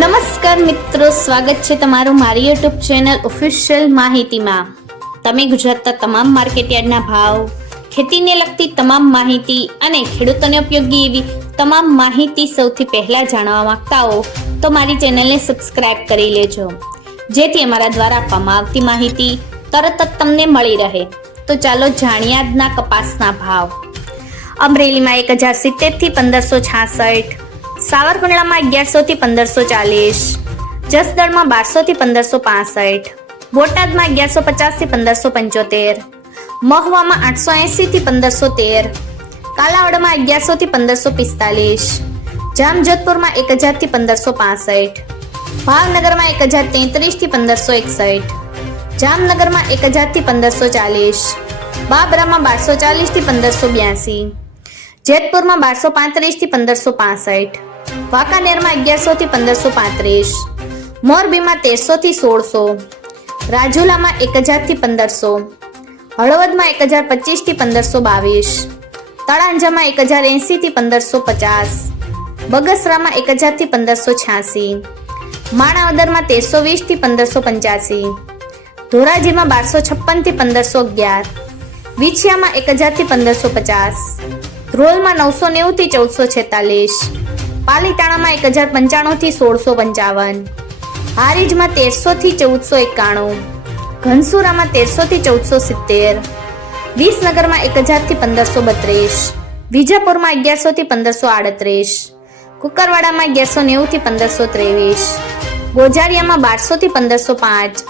નમસ્કાર મિત્રો, સ્વાગત છે તમારું મારી યુટ્યુબ ચેનલ ઓફિશિયલ માહિતીમાં। તમે ગુજરાતના તમામ માર્કેટયાર્ડના ભાવ, ખેતીને લગતી તમામ માહિતી અને ખેડૂતોને ઉપયોગી એવી તમામ માહિતી સૌથી પહેલા જાણવા માંગતા હો તો મારી ચેનલને સબસ્ક્રાઇબ કરી લેજો, જેથી અમારા દ્વારા આપવામાં આવતી માહિતી તરત જ તમને મળી રહે। તો ચાલો જાણીએ આજના કપાસના ભાવ। અમરેલીમાં 1070 થી 1566, સાવરકુંડલામાં 1100 થી 1540, જસદણમાં 1200 થી 1565, બોટાદમાં 1150 થી 1575, મહુવામાં 880 થી 1513, કાલાવડમાં 1100 થી 1545, જામજોધપુરમાં 1000 થી 1565, ભાવનગરમાં 1033 થી 1561, જામનગરમાં 1000 થી 1540, બાબરામાં 1240 થી 1582, જેતપુરમાં 1235 થી 1565, વાંકાનેરમાં 1100 થી 1535, મોરબીમાં 1300 થી 1600, રાજુલામાં 1000 થી 1500, હળવદમાં 1025 થી 1522, તળાંજામાં 1080 થી 1550, બગસરામાં 1000 થી 1586, માણાવદરમાં 1320 થી 1585, ધોરાજીમાં 1256 થી 1511, વિછિયામાં 1000 થી 1550, ધ્રોલમાં 990 થી 1446, પાલીતાણામાં 1095 થી 1655, હારીજમાં 1300 થી 1491, ઘનસુરામાં 1300 થી 1470, વિસનગરમાં 1000 થી 1532, વિજાપુરમાં 1100 થી 1538, કુકરવાડામાં 1190 થી 1523, ગોજારિયામાં 1200 થી 1505,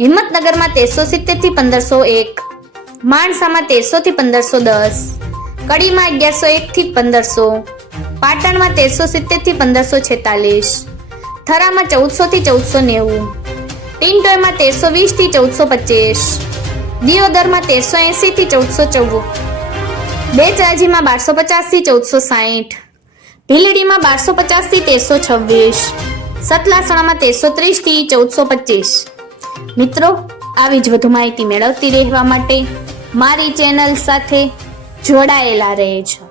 હિંમતનગરમાં 1370 થી 1501, માણસામાં 1300 થી 1510, કડીમાં 1101 થી 1500, પાટણમાં 1370 થી 1546, થરામાં 1400 થી 1490, ટિન્ટોયમાં 1320 થી 1425, દિયોદરમાં 1380 થી 1414, બેચરાજીમાં 1250 થી 1460, ભીલડીમાં 1250 થી 1326, સતલાસણામાં 1330 થી 1425। મિત્રો, આવી જ વધુ માહિતી મેળવતી રહેવા માટે મારી ચેનલ સાથે જોડાયેલા રહેજો।